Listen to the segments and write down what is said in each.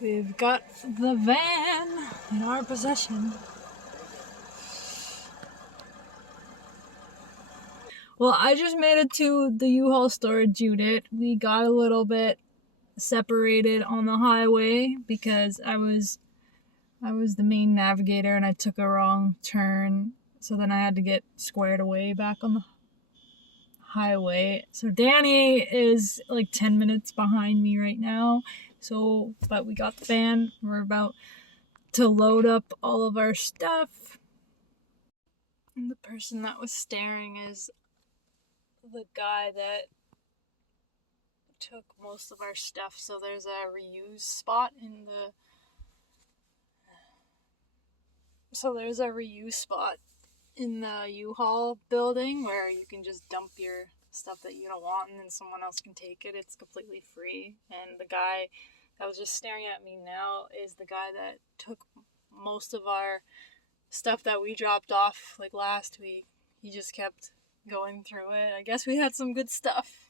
We've got the van in our possession. Well, I just made it to the U-Haul storage unit. We got a little bit separated on the highway because I was the main navigator and I took a wrong turn. So then I had to get squared away back on the highway. So Danny is like 10 minutes behind me right now. But we got the van. We're about to load up all of our stuff. And the person that was staring is the guy that took most of our stuff. So there's a reuse spot in the... U-Haul building where you can just dump your stuff that you don't want and then someone else can take it. It's completely free. And the guy that was just staring at me now is the guy that took most of our stuff that we dropped off like last week. He just kept going through it. I guess we had some good stuff.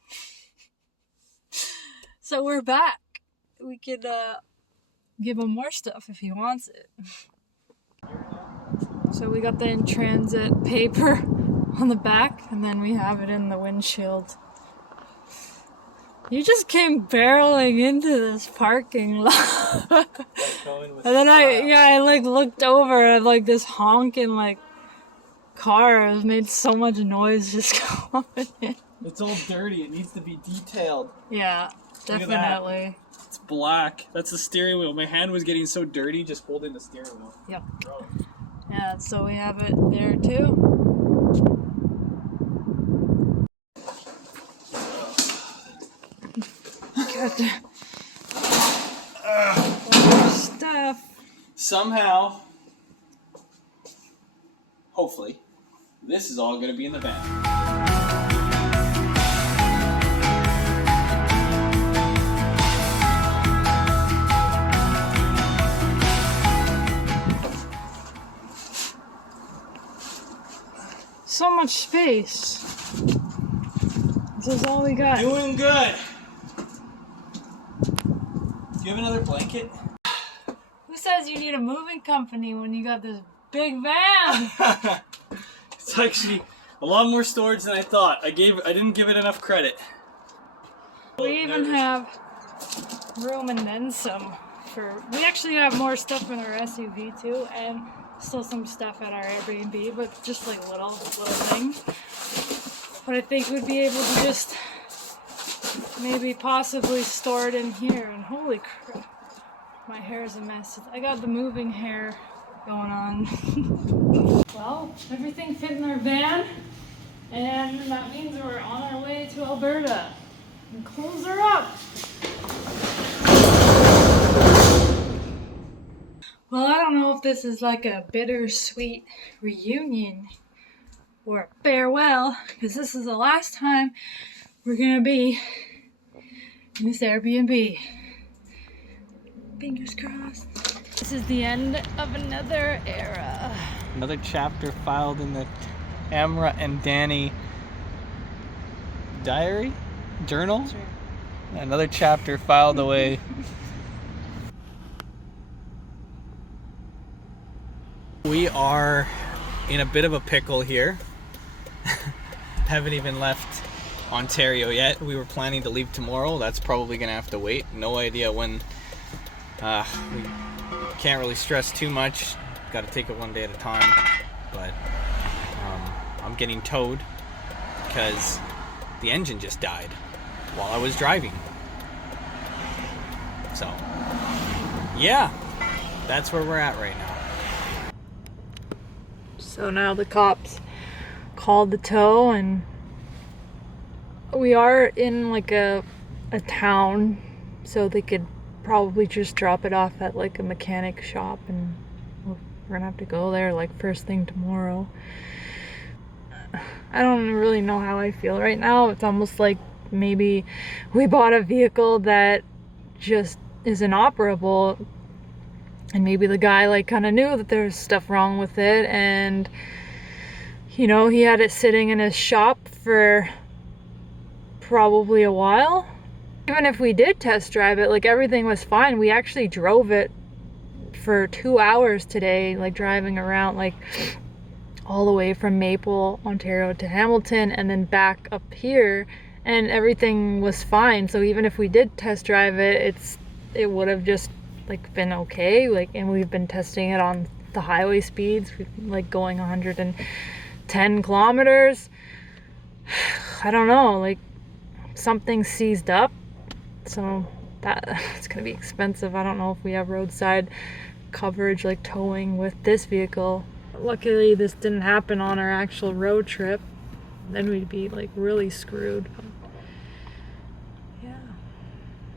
So we're back. We could give him more stuff if he wants it. So we got the in-transit paper on the back, and then we have it in the windshield. You just came barreling into this parking lot. And then I like looked over at like this honking like car. It made so much noise just coming in. It's all dirty. It needs to be detailed. Yeah, definitely. It's black. That's the steering wheel. My hand was getting so dirty just holding the steering wheel. Yep. Yeah, so we have it there too. Got the stuff. Somehow, hopefully, this is all going to be in the van. So much space. This is all we got. Doing good. Do you have another blanket? Who says you need a moving company when you got this big van? It's actually a lot more storage than I thought. I didn't give it enough credit. We even have room and then some we actually have more stuff in our SUV too, and still some stuff at our Airbnb, but just like little things. But I think we'd be able to just maybe possibly store it in here. And holy crap, my hair is a mess. I got the moving hair going on. Well, everything fit in our van, and that means we're on our way to Alberta. And clothes are up. Well, I don't know if this is like a bittersweet reunion or a farewell, because this is the last time we're gonna be in this Airbnb. Fingers crossed. This is the end of another era. Another chapter filed in the Tamra and Danny diary? Journal? Sure. Another chapter filed away. We are in a bit of a pickle here. Haven't even left Ontario yet. We were planning to leave tomorrow. That's probably gonna have to wait. No idea when. We can't really stress too much. Got to take it one day at a time. But I'm getting towed because the engine just died while I was driving. So yeah, that's where we're at right now. So now the cops called the tow, and we are in like a town, so they could probably just drop it off at like a mechanic shop, and we're gonna have to go there like first thing tomorrow. I don't really know how I feel right now. It's almost like maybe we bought a vehicle that just is inoperable, and maybe the guy like kind of knew that there was stuff wrong with it, and you know, he had it sitting in his shop for probably a while, Even if we did test drive it, like everything was fine. We actually drove it for 2 hours today, like driving around like all the way from Maple, Ontario to Hamilton and then back up here, and everything was fine. So even if we did test drive it, it would have just like been okay. Like, and we've been testing it on the highway speeds, like going 110 kilometers. I don't know, like something seized up, so it's gonna be expensive. I don't know if we have roadside coverage like towing with this vehicle. Luckily this didn't happen on our actual road trip, then we'd be like really screwed. But yeah,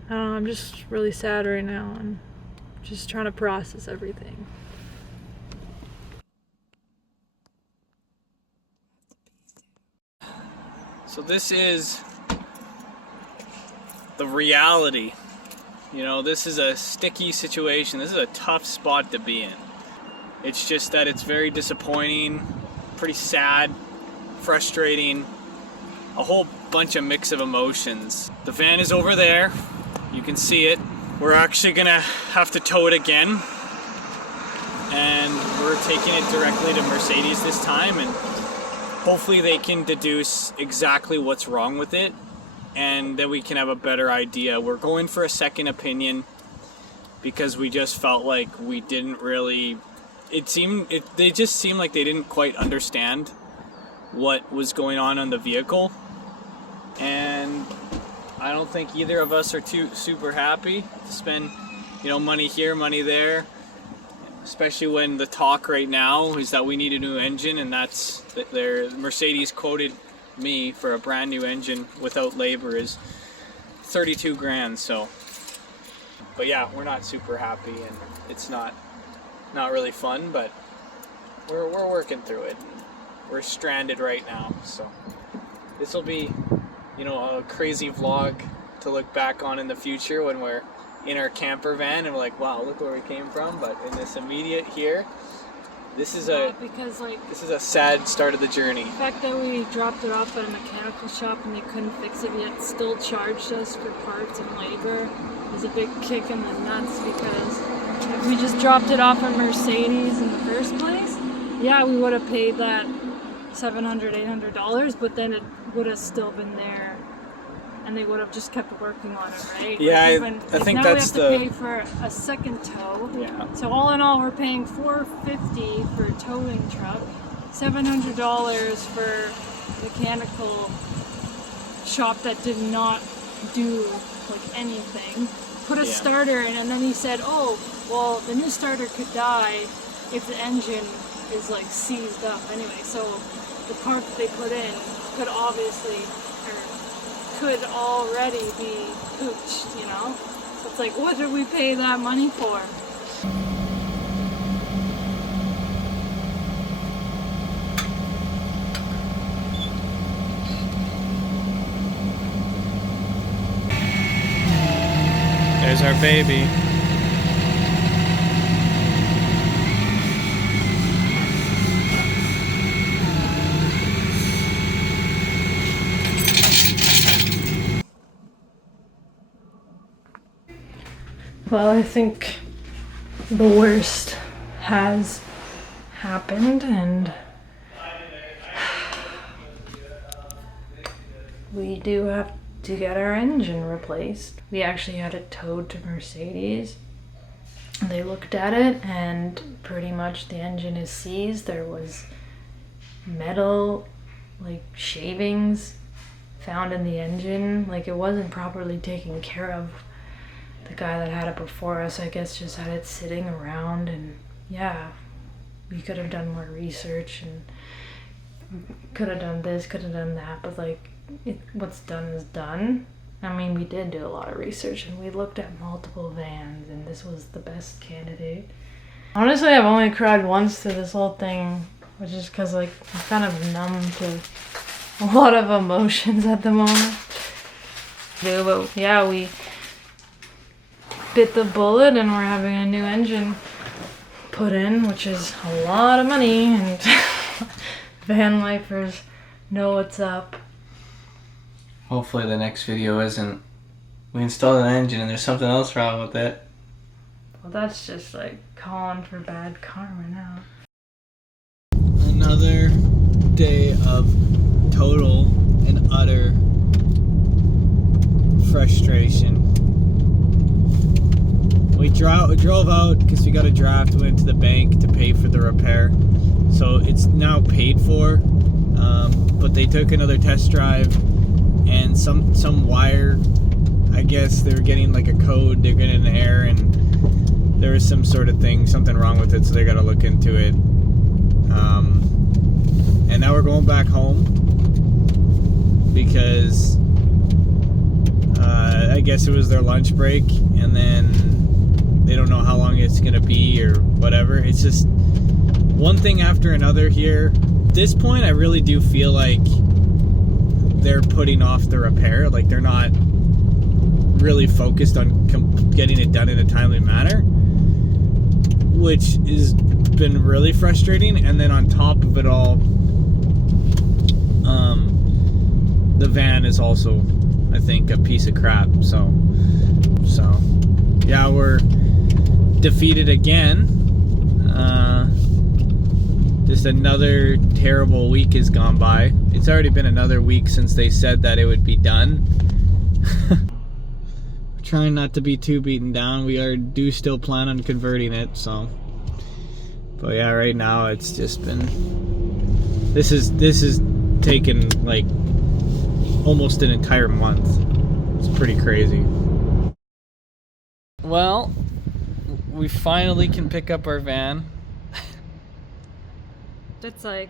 I don't know, I'm just really sad right now. I'm just trying to process everything. So this is the reality. You know, this is a sticky situation. This is a tough spot to be in. It's just that it's very disappointing, pretty sad, frustrating, a whole bunch of mix of emotions. The van is over there. You can see it. We're actually gonna have to tow it again. And we're taking it directly to Mercedes this time, and hopefully they can deduce exactly what's wrong with it, and then we can have a better idea. We're going for a second opinion because we just felt like we didn't really, they just seemed like they didn't quite understand what was going on the vehicle. And I don't think either of us are too super happy to spend, you know, money here, money there, especially when the talk right now is that we need a new engine, and that's their Mercedes quoted me for a brand new engine without labor is 32 grand. So, but yeah, we're not super happy, and it's not really fun, but we're working through it. We're stranded right now, so this will be, you know, a crazy vlog to look back on in the future when we're in our camper van and we're like, wow, look where we came from. But in this immediate here, this is a sad start of the journey. The fact that we dropped it off at a mechanical shop and they couldn't fix it yet, still charged us for parts and labor, is a big kick in the nuts, because if we just dropped it off at Mercedes in the first place, yeah, we would have paid that $700, $800, but then it would have still been there, and they would have just kept working on it, right? Yeah, like I think now that's we have to pay for a second tow. Yeah. So all in all, we're paying $450 for a towing truck, $700 for mechanical shop that did not do like anything. Put a starter in, and then he said, oh, well, the new starter could die if the engine is like seized up anyway. So the part that they put in could obviously, or could already be pooched, you know? So it's like, what did we pay that money for? There's our baby. Well, I think the worst has happened, and we do have to get our engine replaced. We actually had it towed to Mercedes. They looked at it, and pretty much the engine is seized. There was metal, like shavings, found in the engine. Like, it wasn't properly taken care of. The guy that had it before us, I guess, just had it sitting around, and yeah, we could have done more research and could have done this, could have done that, but like, what's done is done. I mean, we did do a lot of research, and we looked at multiple vans, and this was the best candidate. Honestly, I've only cried once through this whole thing, which is because like I'm kind of numb to a lot of emotions at the moment. But yeah, we bit the bullet, and we're having a new engine put in, which is a lot of money, and van lifers know what's up. Hopefully the next video isn't We installed an engine and there's something else wrong with it. Well, that's just like calling for bad karma now. Another day of total and utter frustration. We drove out because we got a draft, went to the bank to pay for the repair. So it's now paid for, but they took another test drive and some wire, I guess they were getting like a code, they're getting an error, and there was some sort of thing, something wrong with it, so they got to look into it. And now we're going back home because I guess it was their lunch break, and then they don't know how long it's gonna be or whatever. It's just one thing after another here. At this point, I really do feel like they're putting off the repair. Like they're not really focused on getting it done in a timely manner, which has been really frustrating. And then on top of it all, the van is also, I think, a piece of crap. So yeah, we're defeated again. Just another terrible week has gone by. It's already been another week since they said that it would be done. Trying not to be too beaten down. We do still plan on converting it, so. But yeah, right now it's just been. This is taken like almost an entire month. It's pretty crazy. Well, we finally can pick up our van. It's like,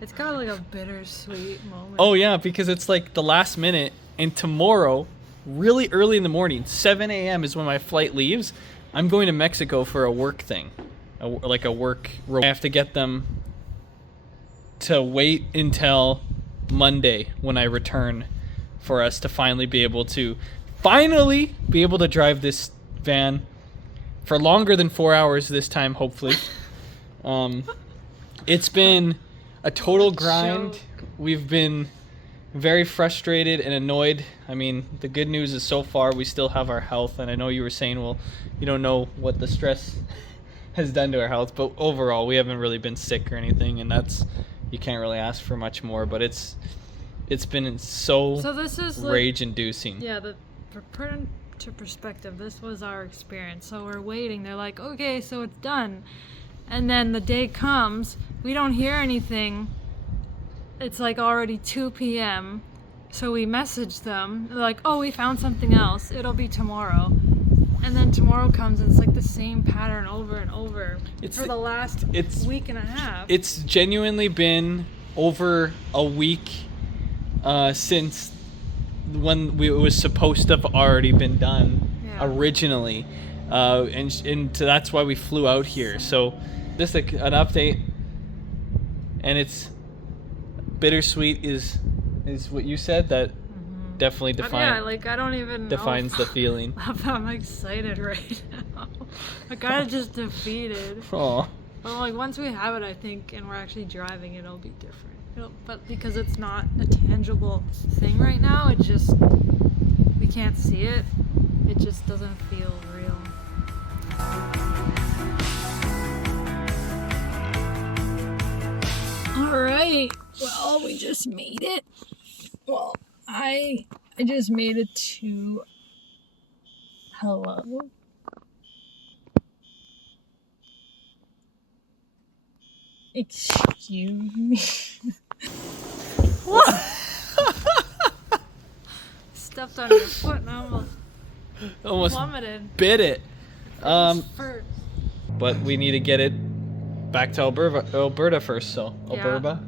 it's kind of like a bittersweet moment. Oh yeah, because it's like the last minute, and tomorrow, really early in the morning, 7 a.m. is when my flight leaves. I'm going to Mexico for a work thing, like a work. I have to get them to wait until Monday when I return for us to finally be able to drive this van for longer than 4 hours this time, hopefully. It's been a total grind. We've been very frustrated and annoyed. I mean, the good news is so far we still have our health, and I know you were saying, well, you don't know what the stress has done to our health, but overall we haven't really been sick or anything, and that's, you can't really ask for much more. But it's been so this is rage inducing. Yeah, for put into perspective, this was our experience. So we're waiting, they're like, okay, so it's done. And then the day comes, we don't hear anything. It's like already 2 p.m. So we message them. They're like, oh, we found something else. It'll be tomorrow. And then tomorrow comes and it's like the same pattern over and over for the last week and a half. It's genuinely been over a week since when it was supposed to have already been done originally. And so that's why we flew out here. So just like an update, and it's bittersweet is what you said. That definitely defines. I don't even defines know the feeling. I'm excited right now. I got just defeated. Oh. But like once we have it, I think, and we're actually driving, it'll be different. But because it's not a tangible thing right now, it just, we can't see it. It just doesn't feel real. All right. Well, we just made it. Well, I just made it to. Hello. Excuse me. What? Stepped on your foot and almost plummeted. Bit it. First. But we need to get it back to Alberta first, so Alberta.